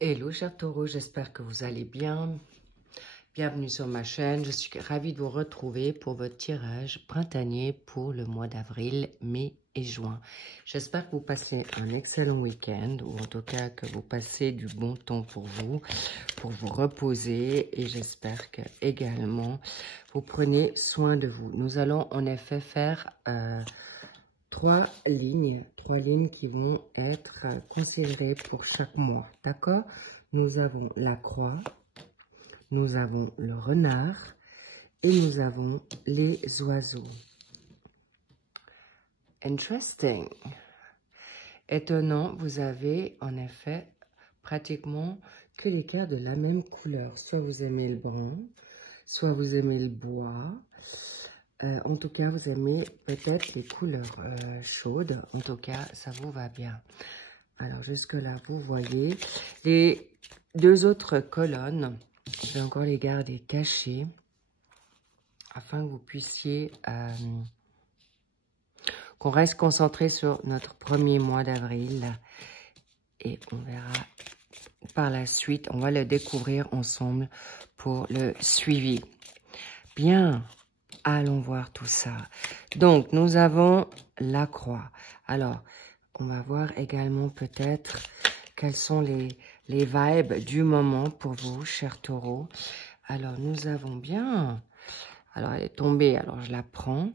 Hello cher Taureau, j'espère que vous allez bien. Bienvenue sur ma chaîne, je suis ravie de vous retrouver pour votre tirage printanier pour le mois d'avril, mai et juin. J'espère que vous passez un excellent week-end, ou en tout cas que vous passez du bon temps pour vous reposer, et j'espère que également vous prenez soin de vous. Nous allons en effet faire trois lignes qui vont être considérées pour chaque mois, d'accord? Nous avons la croix, nous avons le renard et nous avons les oiseaux. Interesting. Étonnant, vous avez en effet pratiquement que les cartes de la même couleur. Soit vous aimez le brun, soit vous aimez le bois. En tout cas, vous aimez peut-être les couleurs chaudes. En tout cas, ça vous va bien. Alors, jusque-là, vous voyez. Les deux autres colonnes, je vais encore les garder cachées afin que vous puissiez... qu'on reste concentré sur notre premier mois d'avril. Et on verra par la suite. On va le découvrir ensemble pour le suivi. Bien. Allons voir tout ça. Donc, nous avons la croix. Alors, on va voir également peut-être quelles sont les vibes du moment pour vous, chers taureaux. Alors, nous avons bien... Alors, elle est tombée, alors je la prends.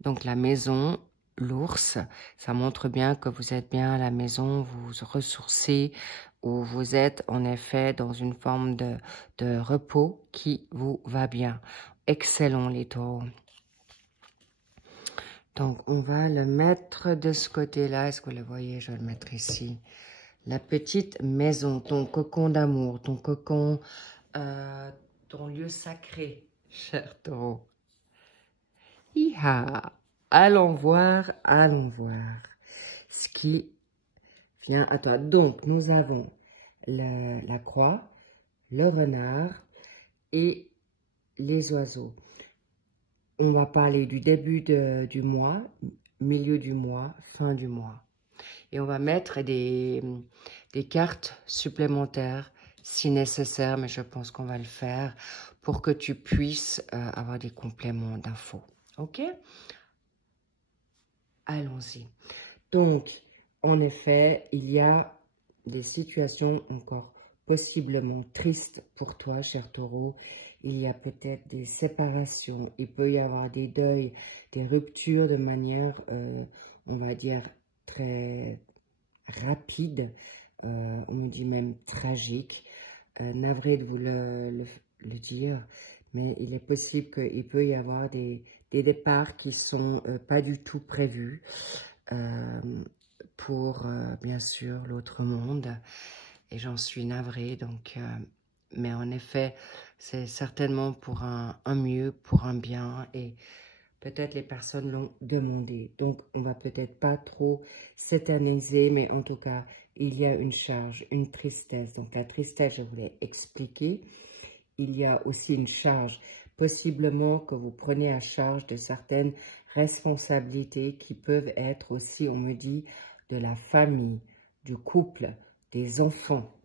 Donc, la maison, l'ours, ça montre bien que vous êtes bien à la maison, vous vous ressourcez, ou vous êtes en effet dans une forme de repos qui vous va bien. Excellent les taureaux. Donc, on va le mettre de ce côté-là. Est-ce que vous le voyez? Je vais le mettre ici. La petite maison, ton cocon d'amour, ton cocon, ton lieu sacré, cher taureau. Iha! Allons voir ce qui vient à toi. Donc, nous avons la croix, le renard et les oiseaux. On va parler du début du mois, milieu du mois, fin du mois. Et on va mettre des cartes supplémentaires si nécessaire, mais je pense qu'on va le faire pour que tu puisses avoir des compléments d'infos. OK? Allons-y. Donc, en effet, il y a des situations encore possiblement tristes pour toi, cher taureau. Il y a peut-être des séparations, il peut y avoir des deuils, des ruptures de manière, on va dire, très rapide. On me dit même tragique. Navré de vous le dire, mais il est possible qu'il peut y avoir des départs qui sont pas du tout prévus pour, bien sûr, l'autre monde. Et j'en suis navrée, donc... mais en effet, c'est certainement pour un mieux, pour un bien, et peut-être les personnes l'ont demandé. Donc, on va peut-être pas trop s'éterniser, mais en tout cas, il y a une charge, une tristesse. Donc, la tristesse, je voulais expliquer. Il y a aussi une charge, possiblement que vous prenez à charge de certaines responsabilités qui peuvent être aussi, on me dit, de la famille, du couple, des enfants.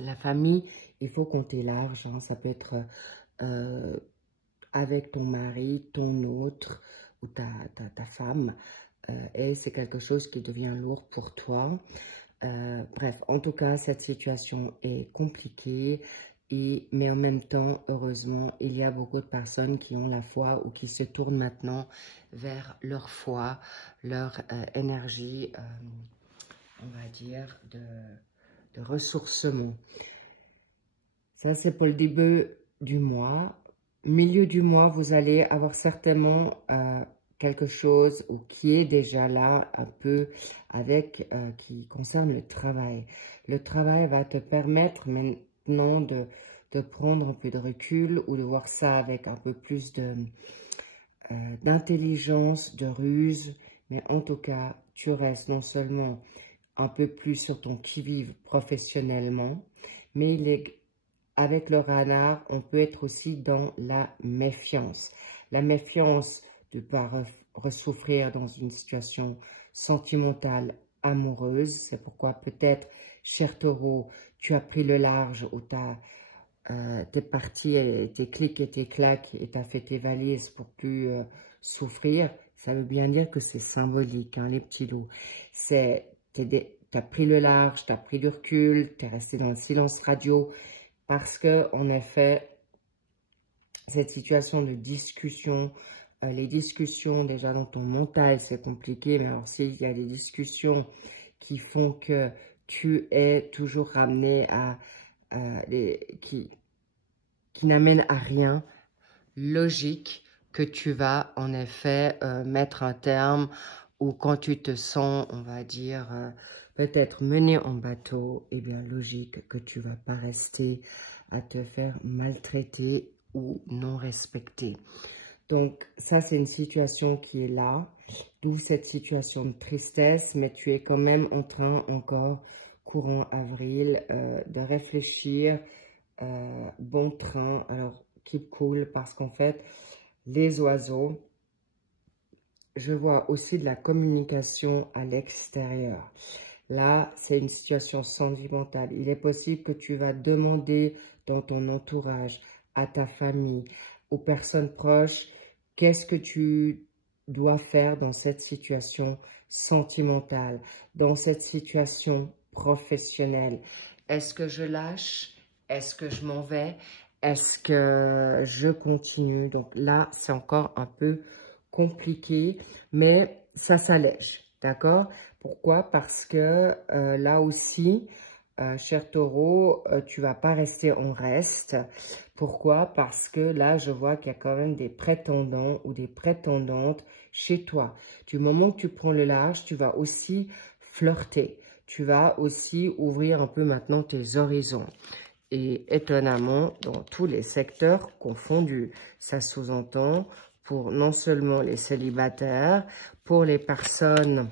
La famille, il faut compter large, hein. Ça peut être avec ton mari, ton autre ou ta femme. Et c'est quelque chose qui devient lourd pour toi. Bref, en tout cas, cette situation est compliquée. Mais en même temps, heureusement, il y a beaucoup de personnes qui ont la foi ou qui se tournent maintenant vers leur foi, leur énergie, on va dire, de ressourcement. Ça, c'est pour le début du mois. Milieu du mois, vous allez avoir certainement quelque chose ou qui est déjà là un peu avec qui concerne le travail. Le travail va te permettre maintenant de prendre un peu de recul ou de voir ça avec un peu plus d'intelligence, de ruse. Mais en tout cas, tu restes non seulement un peu plus sur ton qui-vive professionnellement, mais avec le renard, on peut être aussi dans la méfiance. La méfiance de ne pas ressouffrir dans une situation sentimentale, amoureuse. C'est pourquoi peut-être cher taureau, tu as pris le large ou t'es parti et tes clics et tes claques et t'as fait tes valises pour plus souffrir, ça veut bien dire que c'est symbolique, hein, les petits loups. T'as pris le large, t'as pris du recul, t'es resté dans le silence radio parce que, en effet, cette situation de discussion, les discussions déjà dans ton mental, c'est compliqué, mais alors s'il y a des discussions qui font que tu es toujours ramené à qui n'amènent à rien, logique que tu vas en effet mettre un terme ou quand tu te sens, on va dire, peut-être mené en bateau, eh bien logique que tu vas pas rester à te faire maltraiter ou non respecter. Donc ça c'est une situation qui est là, d'où cette situation de tristesse, mais tu es quand même en train encore, courant avril, de réfléchir, bon train, alors keep cool parce qu'en fait les oiseaux, je vois aussi de la communication à l'extérieur. Là, c'est une situation sentimentale. Il est possible que tu vas demander dans ton entourage, à ta famille, aux personnes proches, qu'est-ce que tu dois faire dans cette situation sentimentale, dans cette situation professionnelle. Est-ce que je lâche? Est-ce que je m'en vais? Est-ce que je continue? Donc là, c'est encore un peu compliqué, mais ça s'allège, d'accord? Pourquoi? Parce que là aussi, cher taureau, tu vas pas rester en reste. Pourquoi? Parce que là, je vois qu'il y a quand même des prétendants ou des prétendantes chez toi. Du moment que tu prends le large, tu vas aussi flirter. Tu vas aussi ouvrir un peu maintenant tes horizons. Et étonnamment, dans tous les secteurs confondus, ça sous-entend pour non seulement les célibataires, pour les personnes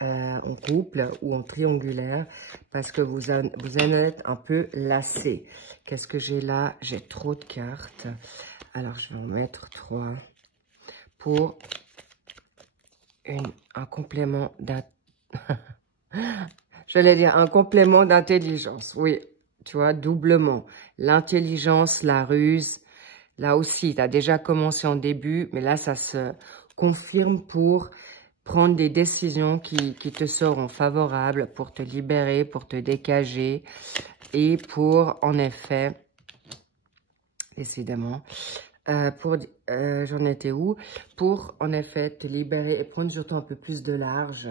en couple ou en triangulaire, parce que vous en êtes un peu lassé. Qu'est-ce que j'ai là? J'ai trop de cartes. Alors, je vais en mettre 3 pour un complément j'allais dire un complément d'intelligence. Oui, tu vois, doublement. L'intelligence, la ruse. Là aussi, tu as déjà commencé en début, mais là, ça se confirme pour prendre des décisions qui te seront favorables pour te libérer, pour te dégager et pour, en effet, décidément, j'en étais où? Pour, en effet, te libérer et prendre surtout un peu plus de large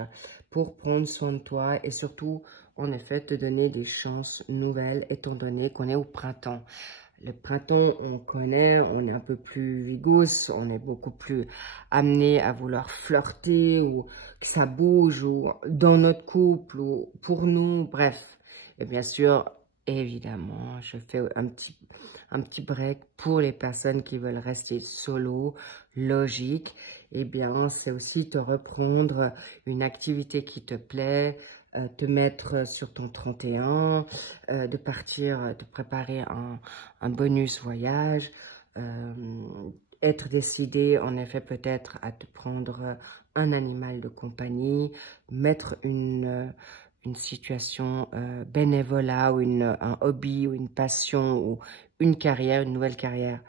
pour prendre soin de toi et surtout, en effet, te donner des chances nouvelles étant donné qu'on est au printemps. Le printemps, on connaît, on est un peu plus vigousse, on est beaucoup plus amené à vouloir flirter ou que ça bouge ou dans notre couple ou pour nous, bref. Et bien sûr, évidemment, je fais un petit break pour les personnes qui veulent rester solo, logique. Eh bien, c'est aussi te reprendre une activité qui te plaît, te mettre sur ton 31, de partir, de préparer un bonus voyage, être décidé en effet peut-être à te prendre un animal de compagnie, mettre une situation bénévolat ou un hobby ou une passion ou une carrière, une nouvelle carrière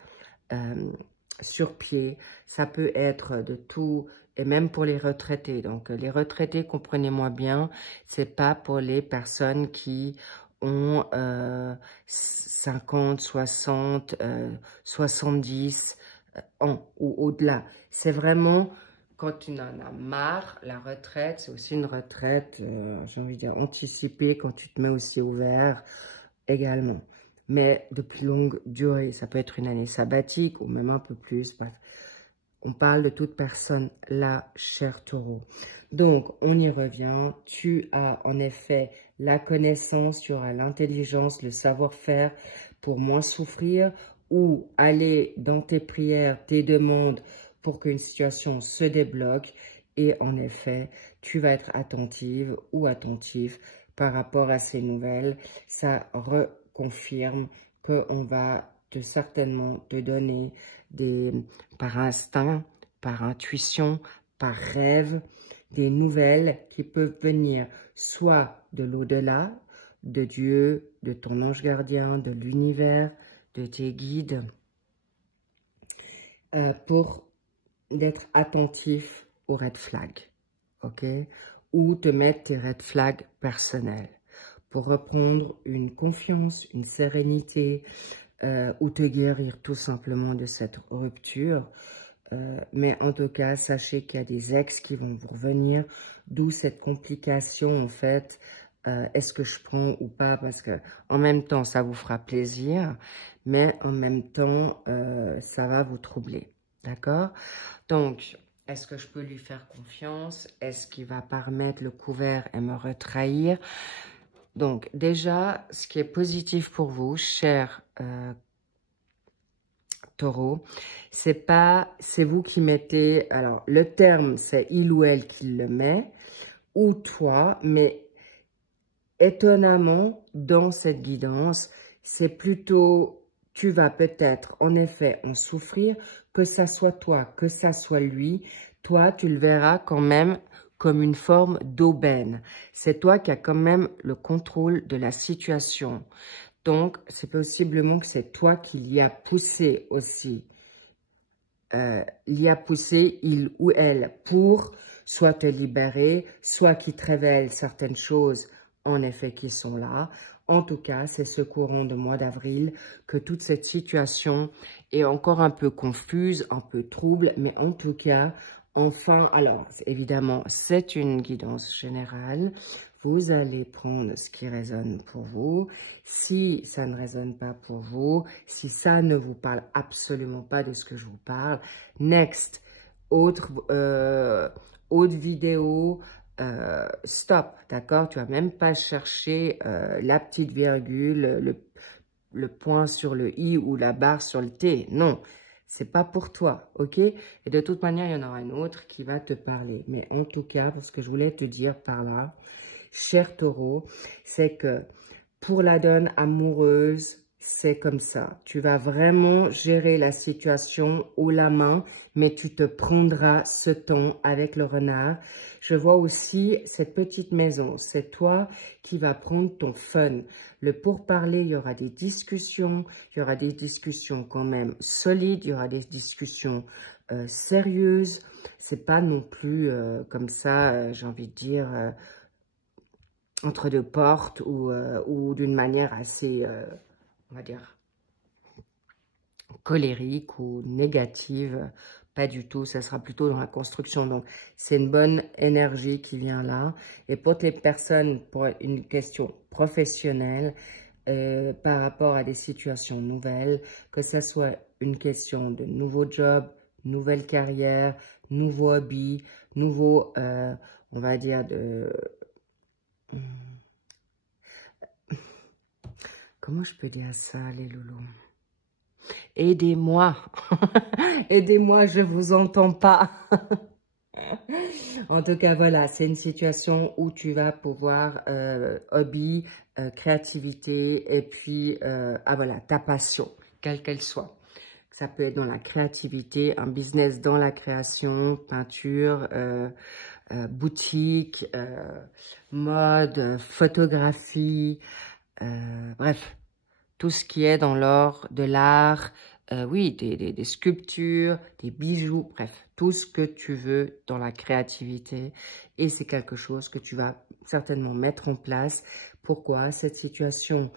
sur pied. Ça peut être de tout. Et même pour les retraités. Donc, les retraités, comprenez-moi bien, c'est pas pour les personnes qui ont 50, 60, 70 ans ou au-delà. C'est vraiment, quand tu en as marre, la retraite, c'est aussi une retraite, j'ai envie de dire, anticipée, quand tu te mets aussi ouvert également. Mais de plus longue durée, ça peut être une année sabbatique ou même un peu plus, bref. On parle de toute personne là, cher taureau. Donc, on y revient. Tu as en effet la connaissance, tu auras l'intelligence, le savoir-faire pour moins souffrir ou aller dans tes prières, tes demandes pour qu'une situation se débloque. Et en effet, tu vas être attentive ou attentif par rapport à ces nouvelles. Ça reconfirme qu'on va certainement te donner par instinct, par intuition, par rêve, des nouvelles qui peuvent venir soit de l'au-delà, de Dieu, de ton ange gardien, de l'univers, de tes guides, pour d'être attentif aux red flags, ok? Ou te mettre tes red flags personnels pour reprendre une confiance, une sérénité, ou te guérir tout simplement de cette rupture. Mais en tout cas, sachez qu'il y a des ex qui vont vous revenir, d'où cette complication en fait. Est-ce que je prends ou pas? Parce que en même temps, ça vous fera plaisir, mais en même temps, ça va vous troubler. D'accord? Donc, est-ce que je peux lui faire confiance? Est-ce qu'il va pas remettre le couvert et me retrahir? Donc, déjà, ce qui est positif pour vous, cher Taureau, c'est vous qui mettez, alors le terme c'est il ou elle qui le met, ou toi, mais étonnamment dans cette guidance, c'est plutôt, tu vas peut-être en effet en souffrir, que ça soit toi, que ça soit lui, toi tu le verras quand même comme une forme d'aubaine. C'est toi qui as quand même le contrôle de la situation. Donc, c'est possiblement que c'est toi qui l'y a poussé aussi. L'y a poussé, il ou elle, pour soit te libérer, soit qui te révèle certaines choses, en effet, qui sont là. En tout cas, c'est ce courant de mois d'avril que toute cette situation est encore un peu confuse, un peu trouble, mais en tout cas, enfin, alors, évidemment, c'est une guidance générale. Vous allez prendre ce qui résonne pour vous. Si ça ne résonne pas pour vous, si ça ne vous parle absolument pas de ce que je vous parle, next, autre vidéo, stop, d'accord? Tu vas même pas chercher la petite virgule, le point sur le i ou la barre sur le t. Non, c'est pas pour toi, ok? Et de toute manière, il y en aura une autre qui va te parler. Mais en tout cas, parce que je voulais te dire par là, cher Taureau, c'est que pour la donne amoureuse, c'est comme ça. Tu vas vraiment gérer la situation haut la main, mais tu te prendras ce temps avec le renard. Je vois aussi cette petite maison. C'est toi qui vas prendre ton fun. Le pourparler, il y aura des discussions. Il y aura des discussions quand même solides. Il y aura des discussions sérieuses. C'est pas non plus comme ça, j'ai envie de dire... entre deux portes ou d'une manière assez, on va dire, colérique ou négative. Pas du tout, ça sera plutôt dans la construction. Donc, c'est une bonne énergie qui vient là. Et pour les personnes, pour une question professionnelle, par rapport à des situations nouvelles, que ce soit une question de nouveau job, nouvelle carrière, nouveau hobby, nouveau, on va dire, comment je peux dire ça, les loulous? Aidez-moi. Aidez-moi, je vous entends pas. En tout cas, voilà, c'est une situation où tu vas pouvoir, hobby, créativité, et puis, voilà, ta passion, quelle qu'elle soit. Ça peut être dans la créativité, un business dans la création, peinture, boutique, mode, photographie, bref, tout ce qui est dans l'art, de l'art, oui, des sculptures, des bijoux, bref, tout ce que tu veux dans la créativité. Et c'est quelque chose que tu vas certainement mettre en place. Pourquoi? Cette situation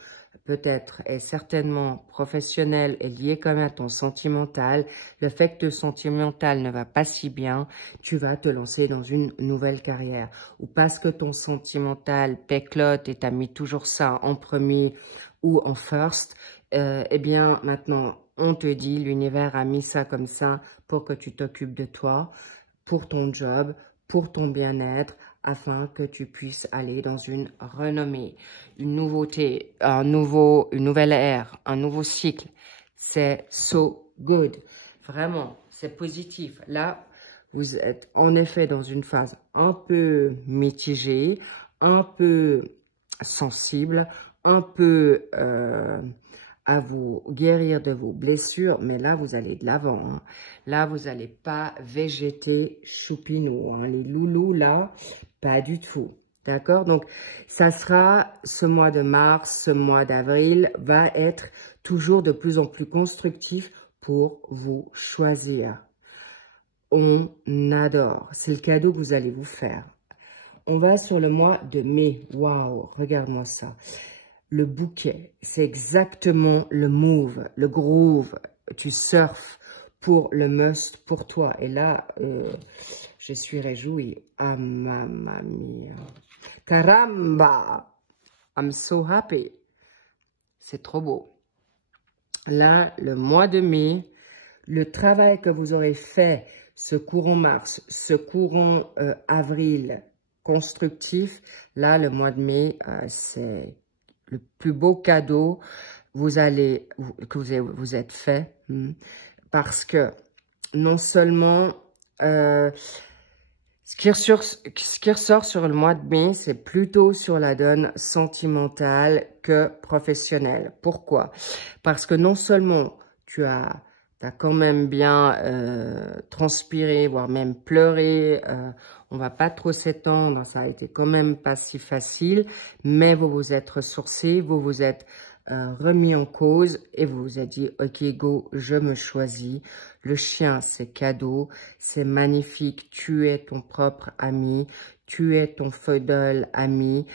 peut-être est certainement professionnelle et liée quand même à ton sentimental. Le fait que ton sentimental ne va pas si bien, tu vas te lancer dans une nouvelle carrière. Ou parce que ton sentimental péclote et t'as mis toujours ça en premier ou en first, eh bien maintenant on te dit, l'univers a mis ça comme ça pour que tu t'occupes de toi, pour ton job, pour ton bien-être, afin que tu puisses aller dans une renommée, une nouveauté, une nouvelle ère, un nouveau cycle. C'est so good. Vraiment, c'est positif. Là, vous êtes en effet dans une phase un peu mitigée, un peu sensible, un peu à vous guérir de vos blessures, mais là, vous allez de l'avant. Hein. Là, vous n'allez pas végéter choupinou. Hein. Les loulous, là, pas du tout. D'accord? Donc, ça sera ce mois de mars, ce mois d'avril va être toujours de plus en plus constructif pour vous choisir. On adore. C'est le cadeau que vous allez vous faire. On va sur le mois de mai. Waouh, regarde-moi ça. Le bouquet, c'est exactement le move, le groove. Tu surfes pour le must pour toi. Et là, je suis réjouie. Ah, mamma mia. Caramba! I'm so happy. C'est trop beau. Là, le mois de mai, le travail que vous aurez fait ce courant mars, ce courant avril constructif, là, le mois de mai, c'est le plus beau cadeau que vous êtes fait. Parce que non seulement... ce qui ressort sur le mois de mai, c'est plutôt sur la donne sentimentale que professionnelle. Pourquoi? Parce que non seulement tu as quand même bien transpiré, voire même pleuré, on va pas trop s'étendre, ça a été quand même pas si facile, mais vous vous êtes ressourcé, vous vous êtes remis en cause et vous vous êtes dit, ok, go, je me choisis. Le chien, c'est cadeau, c'est magnifique. Tu es ton propre ami, tu es ton fidèle ami.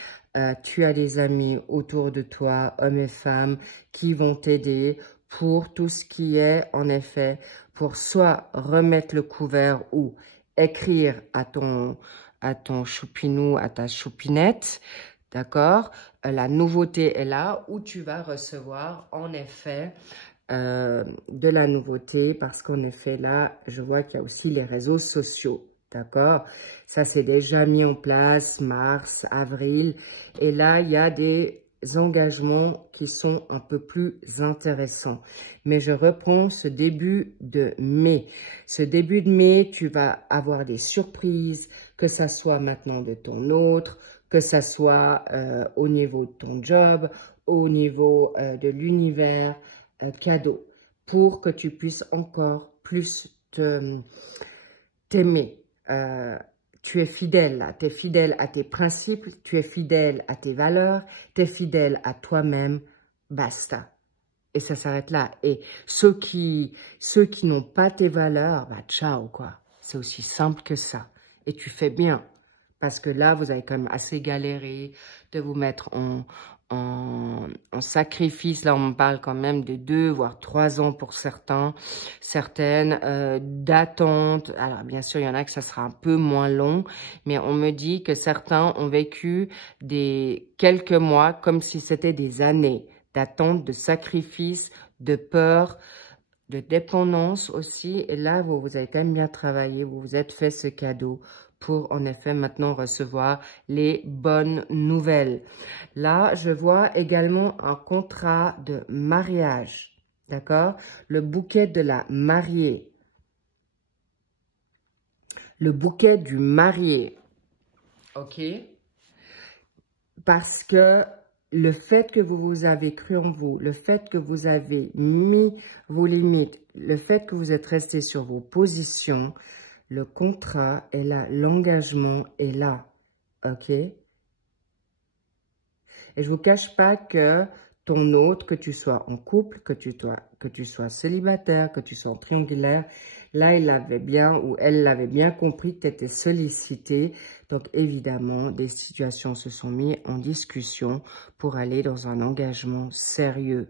Tu as des amis autour de toi, hommes et femmes, qui vont t'aider pour tout ce qui est, en effet, pour soit remettre le couvert ou écrire à ton choupinou, à ta choupinette. D'accord? La nouveauté est là où tu vas recevoir en effet de la nouveauté parce qu'en effet là, je vois qu'il y a aussi les réseaux sociaux. D'accord? Ça, c'est déjà mis en place, mars, avril. Et là, il y a des engagements qui sont un peu plus intéressants. Mais je reprends ce début de mai. Ce début de mai, tu vas avoir des surprises, que ça soit maintenant de ton autre, que ça soit au niveau de ton job, au niveau de l'univers, cadeau, pour que tu puisses encore plus t'aimer. Tu es fidèle là, tu es fidèle à tes principes, tu es fidèle à tes valeurs, tu es fidèle à toi-même, basta. Et ça s'arrête là. Et ceux qui n'ont pas tes valeurs, bah ciao quoi. C'est aussi simple que ça. Et tu fais bien. Parce que là, vous avez quand même assez galéré de vous mettre en sacrifice. Là, on parle quand même de 2, voire 3 ans pour certaines, d'attente. Alors, bien sûr, il y en a que ça sera un peu moins long, mais on me dit que certains ont vécu quelques mois comme si c'était des années d'attente, de sacrifice, de peur, de dépendance aussi. Et là, vous avez quand même bien travaillé, vous vous êtes fait ce cadeau pour en effet maintenant recevoir les bonnes nouvelles. Là, je vois également un contrat de mariage, d'accord? Le bouquet de la mariée. Le bouquet du marié, ok? Parce que le fait que vous avez cru en vous, le fait que vous avez mis vos limites, le fait que vous êtes resté sur vos positions, le contrat est là, l'engagement est là, ok? Et je ne vous cache pas que ton autre, que tu sois en couple, que tu sois célibataire, que tu sois en triangulaire, là, il avait bien ou elle l'avait bien compris que tu étais sollicité. Donc, évidemment, des situations se sont mises en discussion pour aller dans un engagement sérieux.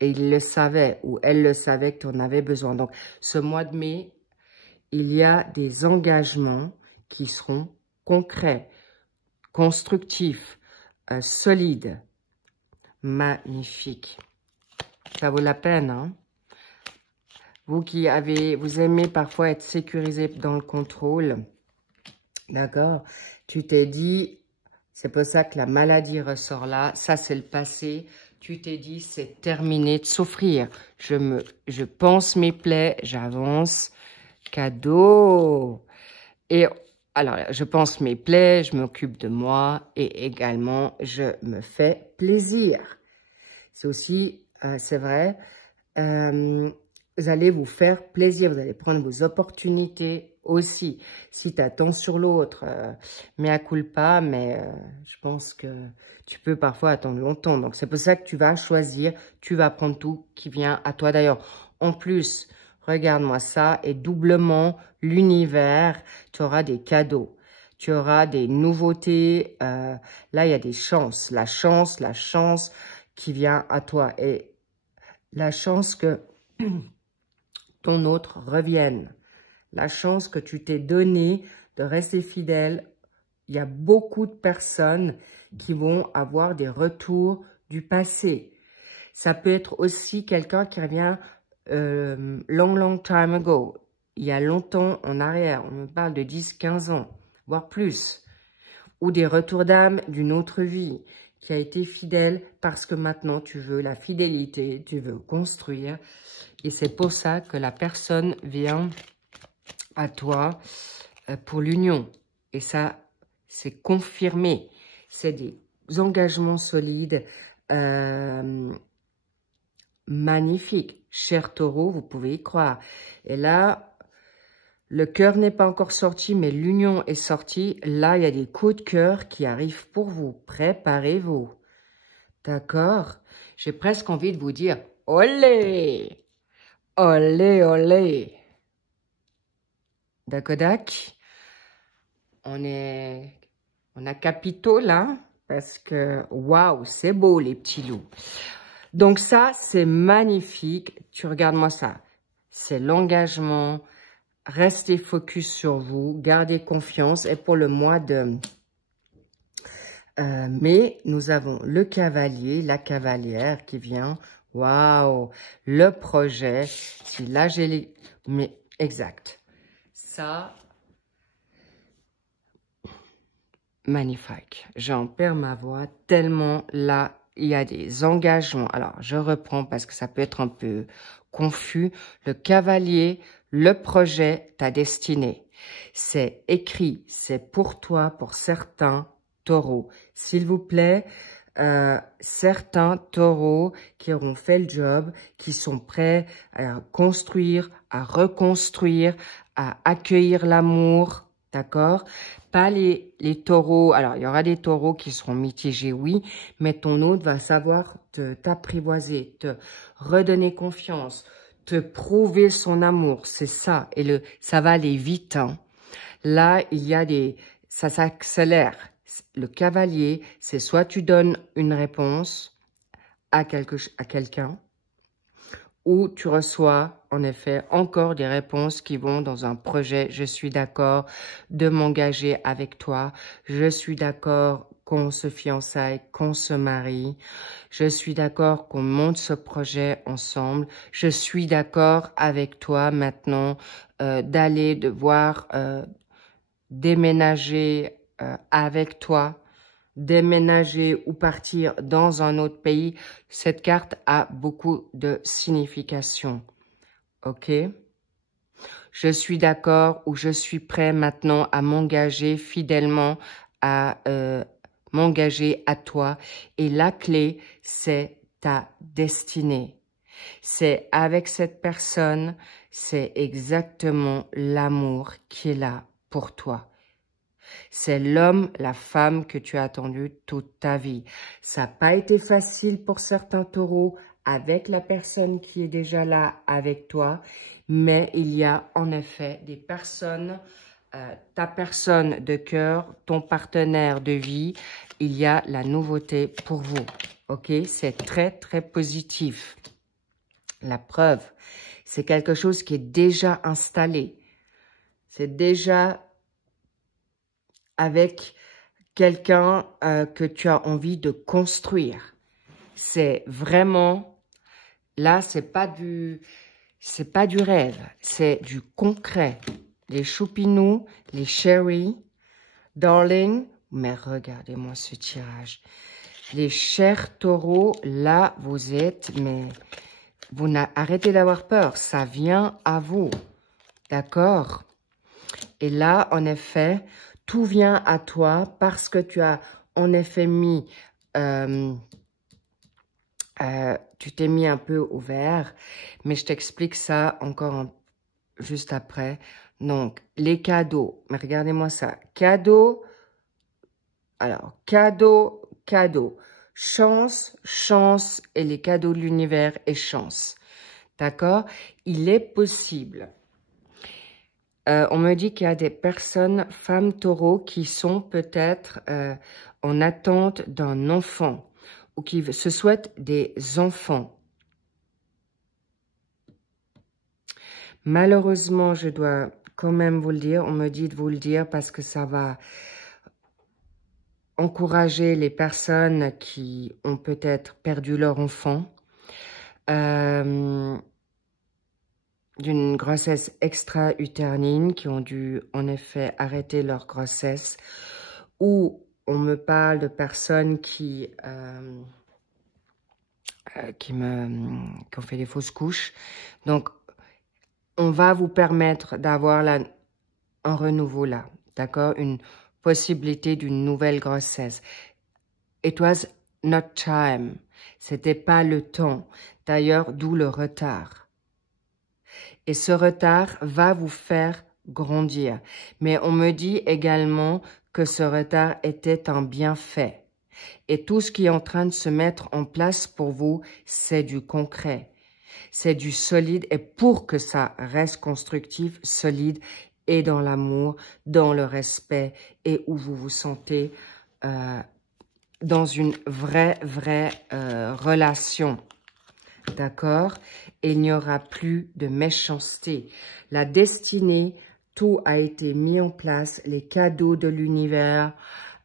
Et il le savait ou elle le savait que tu en avais besoin. Donc, ce mois de mai, il y a des engagements qui seront concrets, constructifs, solides. Magnifique. Ça vaut la peine, hein? Vous qui vous aimez parfois être sécurisé dans le contrôle, d'accord? Tu t'es dit, c'est pour ça que la maladie ressort là, ça c'est le passé. Tu t'es dit, c'est terminé de souffrir. Je pense mes plaies, j'avance. Cadeau. Et alors, je pense mes plaies, je m'occupe de moi et également, je me fais plaisir. C'est aussi, c'est vrai, vous allez vous faire plaisir, vous allez prendre vos opportunités aussi. Si tu attends sur l'autre, mea culpa, mais je pense que tu peux parfois attendre longtemps. Donc, c'est pour ça que tu vas choisir, tu vas prendre tout qui vient à toi. D'ailleurs, en plus, regarde-moi ça, et doublement, l'univers, tu auras des cadeaux. Tu auras des nouveautés. Là, il y a des chances. La chance qui vient à toi. Et la chance que ton autre revienne. La chance que tu t'es donnée de rester fidèle. Il y a beaucoup de personnes qui vont avoir des retours du passé. Ça peut être aussi quelqu'un qui revient long time ago. Il y a longtemps en arrière. On me parle de 10, 15 ans, voire plus. Ou des retours d'âme d'une autre vie qui a été fidèle parce que maintenant tu veux la fidélité, tu veux construire. Et c'est pour ça que la personne vient à toi pour l'union. Et ça, c'est confirmé. C'est des engagements solides, magnifiques. Cher Taureau, vous pouvez y croire. Et là, le cœur n'est pas encore sorti, mais l'union est sortie. Là, il y a des coups de cœur qui arrivent pour vous. Préparez-vous. D'accord? J'ai presque envie de vous dire, olé! Olé, olé! Dakodak, on a capitaux là, parce que, waouh, c'est beau les petits loups. Donc ça, c'est magnifique. Tu regardes-moi ça. C'est l'engagement. Restez focus sur vous. Gardez confiance. Et pour le mois de mai, nous avons le cavalier, la cavalière qui vient. Waouh, le projet. Si là, j'ai les... Mais exact. Ça, magnifique. J'en perds ma voix tellement là, il y a des engagements. Alors, je reprends parce que ça peut être un peu confus. Le cavalier, le projet, ta destinée. C'est écrit, c'est pour toi, pour certains taureaux. S'il vous plaît, certains taureaux qui auront fait le job, qui sont prêts à construire, à reconstruire, à accueillir l'amour, d'accord? Pas les taureaux, alors il y aura des taureaux qui seront mitigés, oui, mais ton hôte va savoir t'apprivoiser, te redonner confiance, te prouver son amour, c'est ça, et ça va aller vite, hein. Là, il y a ça s'accélère. Le cavalier, c'est soit tu donnes une réponse à quelqu'un, ou tu reçois, en effet, encore des réponses qui vont dans un projet. Je suis d'accord de m'engager avec toi. Je suis d'accord qu'on se fiançaille, qu'on se marie. Je suis d'accord qu'on monte ce projet ensemble. Je suis d'accord avec toi maintenant d'aller devoir déménager avec toi, déménager ou partir dans un autre pays. Cette carte a beaucoup de signification. Ok? Je suis d'accord ou je suis prêt maintenant à m'engager fidèlement, à m'engager à toi. Et la clé, c'est ta destinée. C'est avec cette personne, c'est exactement l'amour qui est là pour toi. C'est l'homme, la femme que tu as attendu toute ta vie. Ça n'a pas été facile pour certains taureaux avec la personne qui est déjà là avec toi, mais il y a en effet des personnes, ta personne de cœur, ton partenaire de vie, il y a la nouveauté pour vous. Ok, c'est très, très positif. La preuve, c'est quelque chose qui est déjà installé. C'est déjà avec quelqu'un que tu as envie de construire. C'est vraiment, là, c'est pas du rêve, c'est du concret. Les choupinous, les chéris, darling, mais regardez-moi ce tirage. Les chers taureaux, là, vous êtes, mais arrêtez d'avoir peur, ça vient à vous, d'accord? Et là, en effet, tout vient à toi parce que tu as en effet mis, tu t'es mis un peu au vert, mais je t'explique ça encore juste après. Donc, les cadeaux. Mais regardez-moi ça. Cadeau. Alors, cadeau, cadeau. Chance, chance et les cadeaux de l'univers et chance. D'accord? Il est possible. On me dit qu'il y a des personnes, femmes taureaux, qui sont peut-être en attente d'un enfant ou qui se souhaitent des enfants. Malheureusement, je dois quand même vous le dire. On me dit de vous le dire parce que ça va encourager les personnes qui ont peut-être perdu leur enfant d'une grossesse extra-utérine, qui ont dû en effet arrêter leur grossesse, ou on me parle de personnes qui ont fait des fausses couches. Donc, on va vous permettre d'avoir un renouveau là, d'accord? Une possibilité d'une nouvelle grossesse. It was not time. C'était pas le temps. D'ailleurs, d'où le retard. Et ce retard va vous faire grandir. Mais on me dit également que ce retard était un bienfait. Et tout ce qui est en train de se mettre en place pour vous, c'est du concret. C'est du solide. Et pour que ça reste constructif, solide, et dans l'amour, dans le respect, et où vous vous sentez dans une vraie relation. D'accord? Et il n'y aura plus de méchanceté. La destinée, tout a été mis en place. Les cadeaux de l'univers,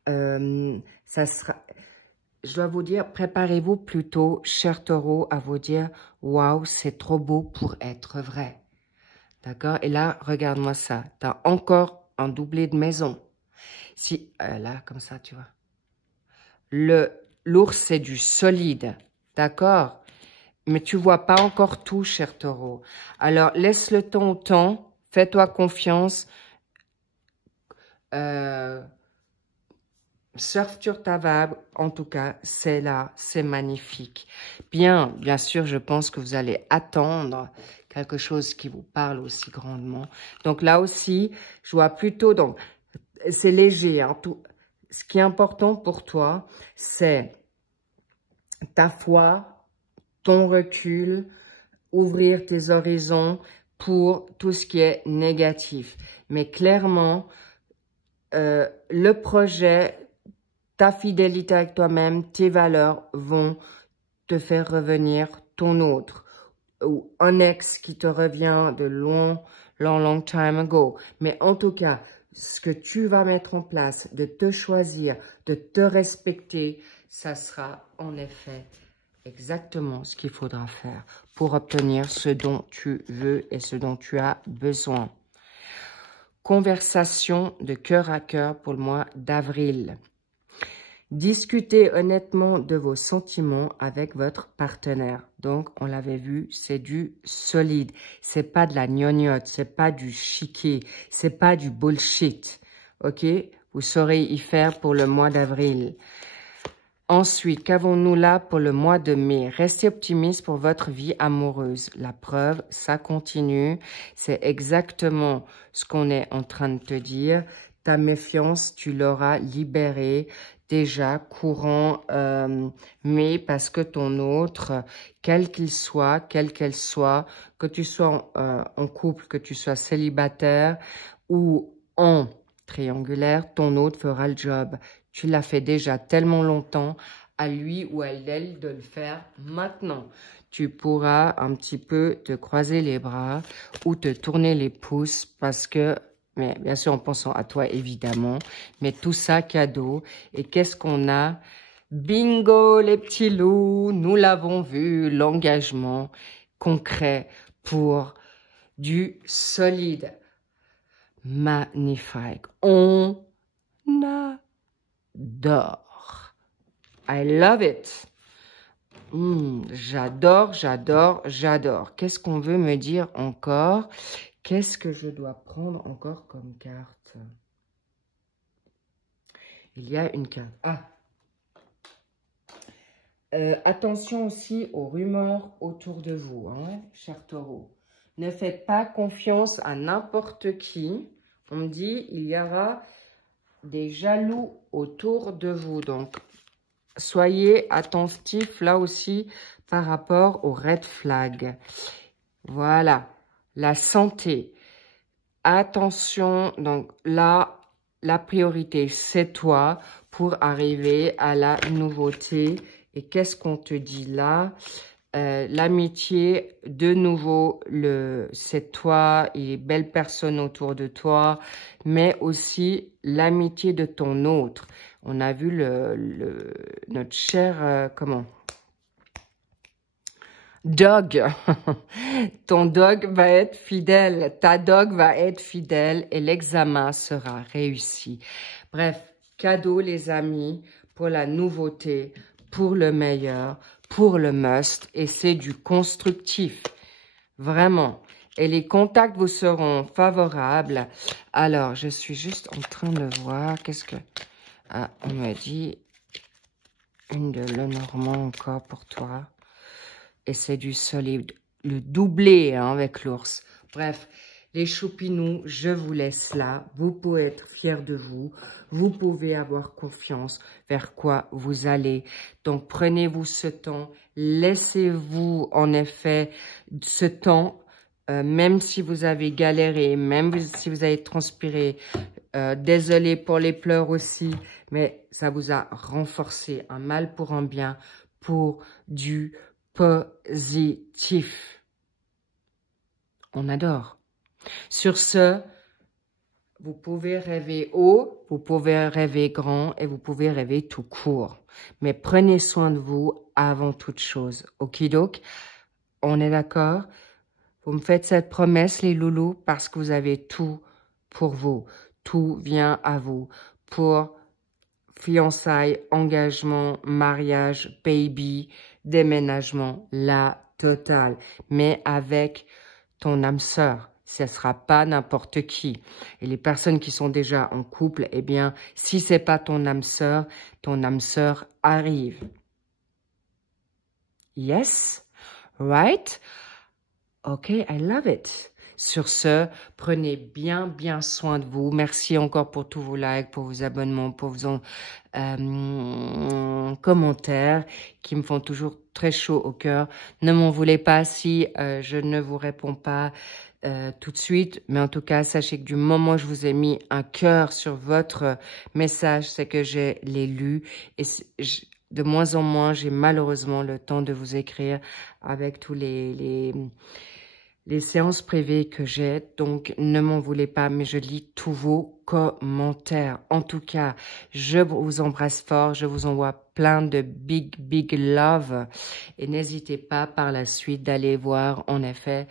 ça sera... Je dois vous dire, préparez-vous plutôt, chers taureaux, à vous dire « Waouh, c'est trop beau pour être vrai ». D'accord? Et là, regarde-moi ça. Tu as encore un doublé de maison. Si, là, comme ça, tu vois. L'ours, c'est du solide. D'accord? Mais tu vois pas encore tout, cher taureau. Alors, laisse le temps au temps. Fais-toi confiance. Surfe sur ta vague. En tout cas, c'est là. C'est magnifique. Bien sûr, je pense que vous allez attendre quelque chose qui vous parle aussi grandement. Donc là aussi, je vois plutôt... Donc, c'est léger. Hein, tout. Ce qui est important pour toi, c'est ta foi, ton recul, ouvrir tes horizons pour tout ce qui est négatif. Mais clairement, le projet, ta fidélité avec toi-même, tes valeurs vont te faire revenir ton autre. Ou un ex qui te revient de long time ago. Mais en tout cas, ce que tu vas mettre en place, de te choisir, de te respecter, ça sera en effet exactement ce qu'il faudra faire pour obtenir ce dont tu veux et ce dont tu as besoin. Conversation de cœur à cœur pour le mois d'avril. Discutez honnêtement de vos sentiments avec votre partenaire. Donc, on l'avait vu, c'est du solide. C'est pas de la gnognotte, c'est pas du chiquet, c'est pas du bullshit. Ok? Vous saurez y faire pour le mois d'avril. Ensuite, qu'avons-nous là pour le mois de mai? Restez optimiste pour votre vie amoureuse. La preuve, ça continue. C'est exactement ce qu'on est en train de te dire. Ta méfiance, tu l'auras libérée déjà courant mai, parce que ton autre, quel qu'il soit, quelle qu'elle soit, que tu sois en couple, que tu sois célibataire ou en triangulaire, ton autre fera le job. Tu l'as fait déjà tellement longtemps, à lui ou à elle de le faire maintenant. Tu pourras un petit peu te croiser les bras ou te tourner les pouces parce que, mais bien sûr en pensant à toi évidemment, mais tout ça cadeau. Et qu'est-ce qu'on a? Bingo les petits loups, nous l'avons vu, l'engagement concret pour du solide. Magnifique. On adore. I love it. J'adore, j'adore, j'adore. Qu'est-ce qu'on veut me dire encore? Qu'est-ce que je dois prendre encore comme carte? Il y a une carte. Ah. Attention aussi aux rumeurs autour de vous, hein, cher taureau. Ne faites pas confiance à n'importe qui. On me dit, il y aura des jaloux autour de vous. Donc, soyez attentifs là aussi par rapport aux red flags. Voilà, la santé. Attention, donc là, la priorité, c'est toi pour arriver à la nouveauté. Et qu'est-ce qu'on te dit là? L'amitié, de nouveau, c'est toi et les belles personnes autour de toi, mais aussi l'amitié de ton autre. On a vu notre cher, dog. Ton dog va être fidèle, ta dog va être fidèle et l'examen sera réussi. Bref, cadeau les amis, pour la nouveauté, pour le meilleur, pour le must, et c'est du constructif, vraiment. Et les contacts vous seront favorables. Alors, je suis juste en train de voir, qu'est-ce que... Ah, on m'a dit, une de Lenormand encore pour toi. Et c'est du solide, le doublé hein, avec l'ours. Bref, les choupinous, je vous laisse là. Vous pouvez être fiers de vous. Vous pouvez avoir confiance vers quoi vous allez. Donc, prenez-vous ce temps. Laissez-vous, en effet, ce temps, même si vous avez galéré, même si vous avez transpiré. Désolé pour les pleurs aussi, mais ça vous a renforcé un mal pour un bien, pour du positif. On adore. Sur ce, vous pouvez rêver haut, vous pouvez rêver grand et vous pouvez rêver tout court. Mais prenez soin de vous avant toute chose. Okidok, on est d'accord? Vous me faites cette promesse, les loulous, parce que vous avez tout pour vous. Tout vient à vous. Pour fiançailles, engagement, mariage, baby, déménagement, la totale. Mais avec ton âme sœur. Ce ne sera pas n'importe qui. Et les personnes qui sont déjà en couple, eh bien, si ce n'est pas ton âme sœur arrive. Yes? Right? Ok, I love it. Sur ce, prenez bien soin de vous. Merci encore pour tous vos likes, pour vos abonnements, pour vos commentaires qui me font toujours très chaud au cœur. Ne m'en voulez pas si je ne vous réponds pas tout de suite. Mais en tout cas, sachez que du moment où je vous ai mis un cœur sur votre message, c'est que j'ai les lus. Et de moins en moins, j'ai malheureusement le temps de vous écrire avec tous les séances privées que j'ai, donc ne m'en voulez pas, mais je lis tous vos commentaires. En tout cas, je vous embrasse fort, je vous envoie plein de big love et n'hésitez pas par la suite d'aller voir, en effet,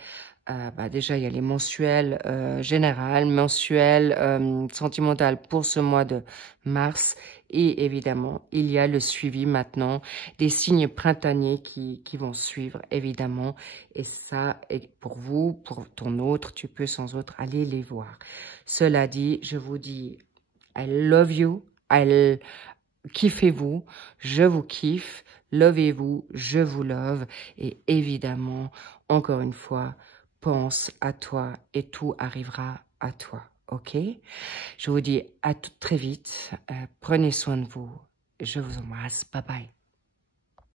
déjà il y a les mensuels général, mensuels sentimental pour ce mois de mars. Et évidemment, il y a le suivi maintenant des signes printaniers qui vont suivre, évidemment. Et ça, pour vous, pour ton autre, tu peux sans autre aller les voir. Cela dit, je vous dis, I love you, kiffez-vous, je vous kiffe, lovez-vous, je vous love. Et évidemment, encore une fois, pense à toi et tout arrivera à toi. Ok, je vous dis à très vite. Prenez soin de vous. Je vous embrasse. Bye bye.